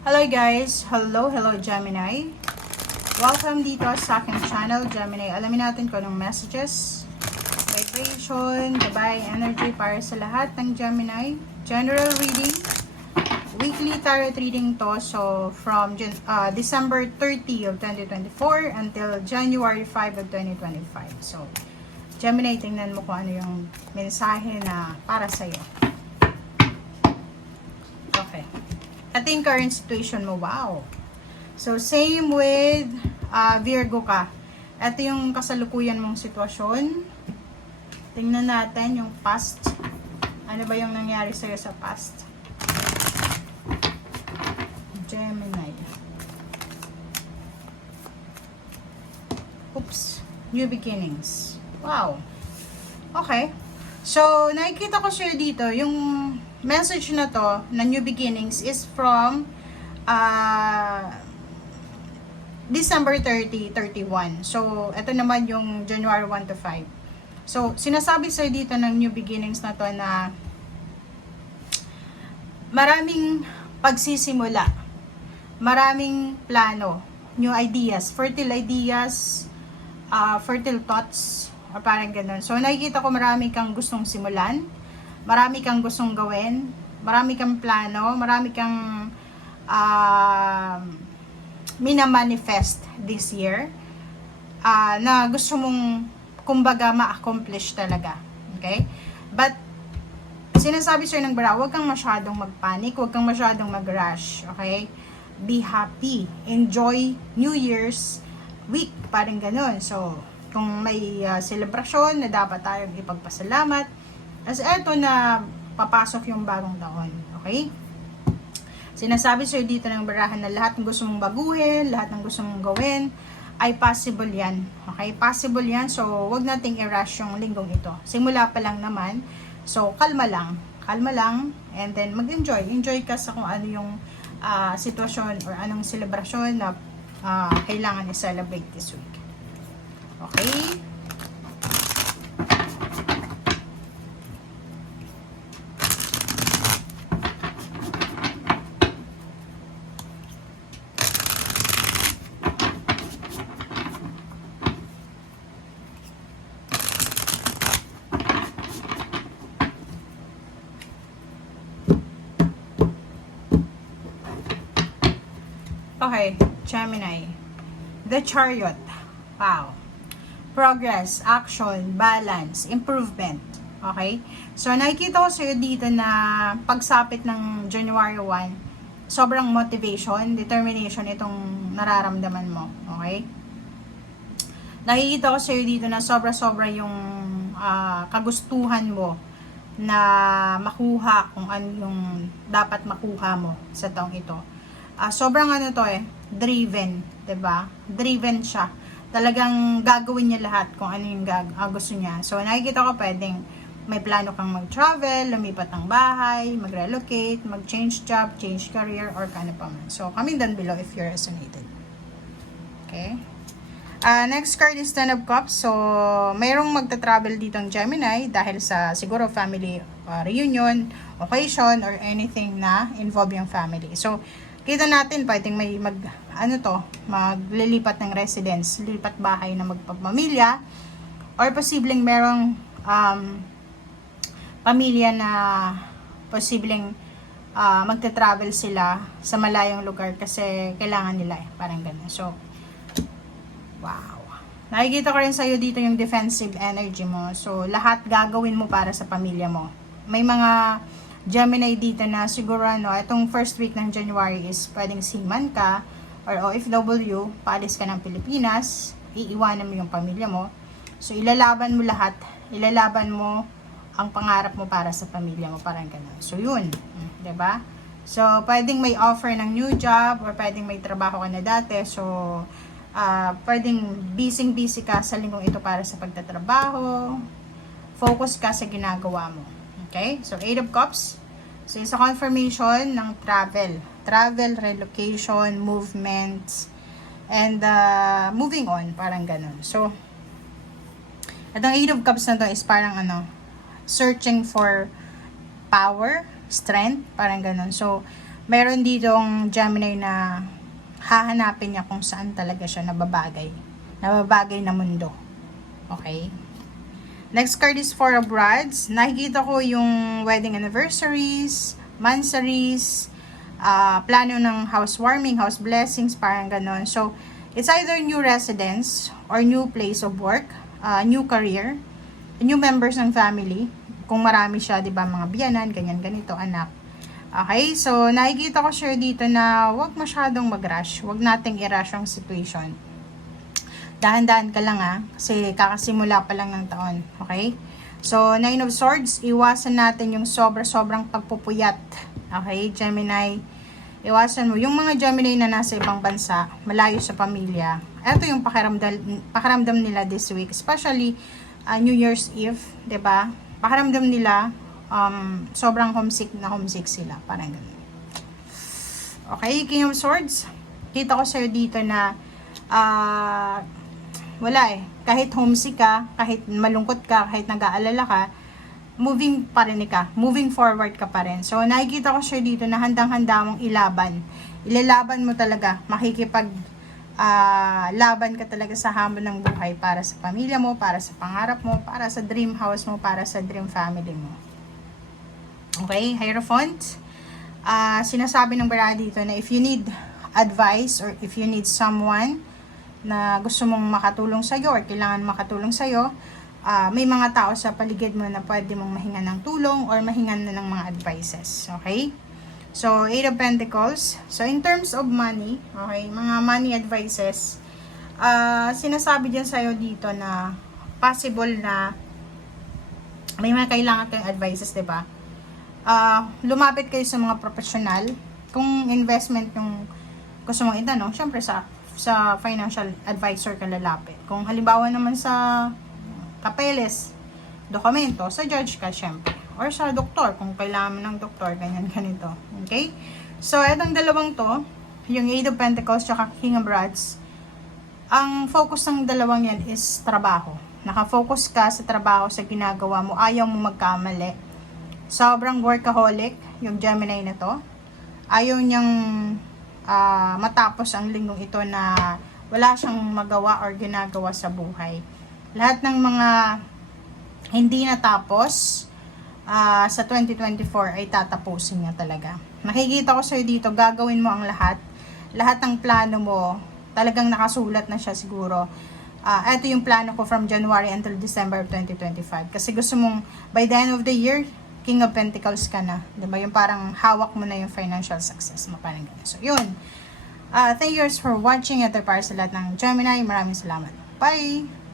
Hello guys! Hello Gemini! Welcome dito sa aking channel, Gemini. Alamin natin kung anong messages, vibration, divine energy para sa lahat ng Gemini. General reading, weekly tarot reading to. So, from December 30 of 2024 until January 5 of 2025. So, Gemini, tingnan mo kung ano yung mensahe na para sa'yo. Okay. Ito yung current situation mo. Wow. So, same with Virgo ka. Ito yung kasalukuyan mong sitwasyon. Tingnan natin yung past. Ano ba yung nangyari sa'yo sa past? Gemini. Oops. New beginnings. Wow. Okay. So, nakikita ko siya dito, yung message na to, na new beginnings, is from December 30, 31. So, ito naman yung January 1 to 5. So, sinasabi sa'yo dito ng new beginnings na to na maraming pagsisimula, maraming plano, new ideas, fertile thoughts, o parang ganun. So, nakikita ko marami kang gustong simulan, marami kang gustong gawin, marami kang plano, marami kang minamanifest this year na gusto mong, kumbaga, ma-accomplish talaga. Okay? But, sinasabi sa'yo ng bara, huwag kang masyadong magpanic, huwag kang masyadong mag-rush. Okay? Be happy. Enjoy New Year's week. Parang ganun. So, kung may selebrasyon na dapat tayong ipagpasalamat, as eto na papasok yung bagong taon. Okay? Sinasabi sa'yo dito ng barahan na lahat ng gusto mong baguhin, lahat ng gusto mong gawin, ay possible yan. Okay? Possible yan. So, wag nating i-rush yung linggong ito. Simula pa lang naman. So, kalma lang. Kalma lang. And then, mag-enjoy. Enjoy ka sa kung ano yung sitwasyon or anong selebrasyon na kailangan i-celebrate this week. Okay? Okay, Gemini. The Chariot. Wow. Progress, action, balance, improvement. Okay? So, nakikita ko sa'yo dito na pagsapit ng January 1, sobrang motivation, determination itong nararamdaman mo. Okay? Nakikita ko sa'yo dito na sobra-sobra yung kagustuhan mo na makuha kung ano yung dapat makuha mo sa taong ito. Sobrang driven, 'di ba? Driven siya. Talagang gagawin niya lahat kung ano yung gusto niya. So, nakikita ko pwedeng may plano kang mag-travel, lumipat ng bahay, mag-relocate, mag-change job, change career, or kano pa man. So, comment down below if you're resonated. Okay? Next card is Ten of Cups. So, mayroong magta-travel dito ang Gemini dahil sa siguro family reunion, occasion, or anything na involve yung family. So, kita natin, pwedeng may maglilipat ng residence, lipat bahay na magpapamilya, or posibleng merong pamilya na posibleng magte-travel sila sa malayong lugar kasi kailangan nila parang ganun. So, wow. Nakikita ko rin sa'yo dito yung defensive energy mo. So, lahat gagawin mo para sa pamilya mo. May mga Gemini dito na siguro itong first week ng January is pwedeng seaman ka or OFW, paalis ka ng Pilipinas, iiwanan mo yung pamilya mo. So, ilalaban mo lahat. Ilalaban mo ang pangarap mo para sa pamilya mo, parang gano'n. So, yun. Diba? So, pwedeng may offer ng new job or pwedeng may trabaho ka na dati. So, pwedeng busy ka sa linggong ito para sa pagtatrabaho. Focus ka sa ginagawa mo. Okay? So, 8 of Cups. So, isa confirmation ng travel. Travel, relocation, movements, and moving on. Parang ganun. So, itong 8 of Cups na to is parang searching for power, strength, parang ganun. So, meron ditong Gemini na hahanapin niya kung saan talaga siya nababagay na mundo. Okay? Next card is Four of Rods. Nakikita ko yung wedding anniversaries, mansaries, plano ng housewarming, house blessings, parang ganon. So, it's either new residence or new place of work, new career, new members ng family. Kung marami siya, di ba, mga biyanan, ganyan, ganito, anak. Okay, so nakikita ko siya dito na wag masyadong mag-rush. Wag nating i-rush ang situation. Dahan-dahan ka lang kasi kakasimula pa lang ng taon. Okay? So, Nine of Swords, iwasan natin yung sobrang pagpupuyat. Okay, Gemini, iwasan mo. Yung mga Gemini na nasa ibang bansa, malayo sa pamilya, ito yung pakiramdam nila this week. Especially, New Year's Eve, 'di ba? Pakiramdam nila, sobrang homesick sila. Parang ganun. Okay, King of Swords, kita ko sa'yo dito na, wala kahit homesick ka, kahit malungkot ka, kahit nag-aalala ka, moving pa rin ka, moving forward ka pa rin. So, nakikita ko siya dito na handang-handa mong ilaban. Ilalaban mo talaga, laban ka talaga sa hamon ng buhay para sa pamilya mo, para sa pangarap mo, para sa dream house mo, para sa dream family mo. Okay, Hierophant. Sinasabi ng barada dito na if you need advice or if you need someone na gusto mong makatulong sa'yo or kailangan makatulong sa'yo, may mga tao sa paligid mo na pwede mong mahingan ng tulong or mahingan na ng mga advices. Okay? So, Eight of Pentacles. So, in terms of money, okay, mga money advices, sinasabi dyan sa'yo dito na possible na may mga kailangan kayong advices, diba? Lumapit kayo sa mga professional. Kung investment yung gusto mong itanong, syempre sa financial advisor ka lalapit. Kung halimbawa naman sa papeles, dokumento, sa judge ka syempre. Or sa doktor, kung kailangan mo ng doktor, ganyan, ganito. Okay? So, etong dalawang to, yung Eight of Pentacles tsaka King of Rods, ang focus ng dalawang yan is trabaho. Nakafocus ka sa trabaho, sa ginagawa mo, ayaw mo magkamali. Sobrang workaholic, yung Gemini na to. Ayaw niyang matapos ang linggong ito na wala siyang magawa or ginagawa sa buhay. Lahat ng mga hindi natapos sa 2024 ay tatapusin niya talaga. Makikita ko sa'yo dito, gagawin mo ang lahat. Lahat ng plano mo, talagang nakasulat na siya siguro. Ito yung plano ko from January until December of 2025. Kasi gusto mong, by the end of the year, King of Pentacles ka na. Diba? Yung parang hawak mo na yung financial success mo. Parang ganun. So, yun. Thank you guys for watching. Ito para sa lahat ng Gemini. Maraming salamat. Bye!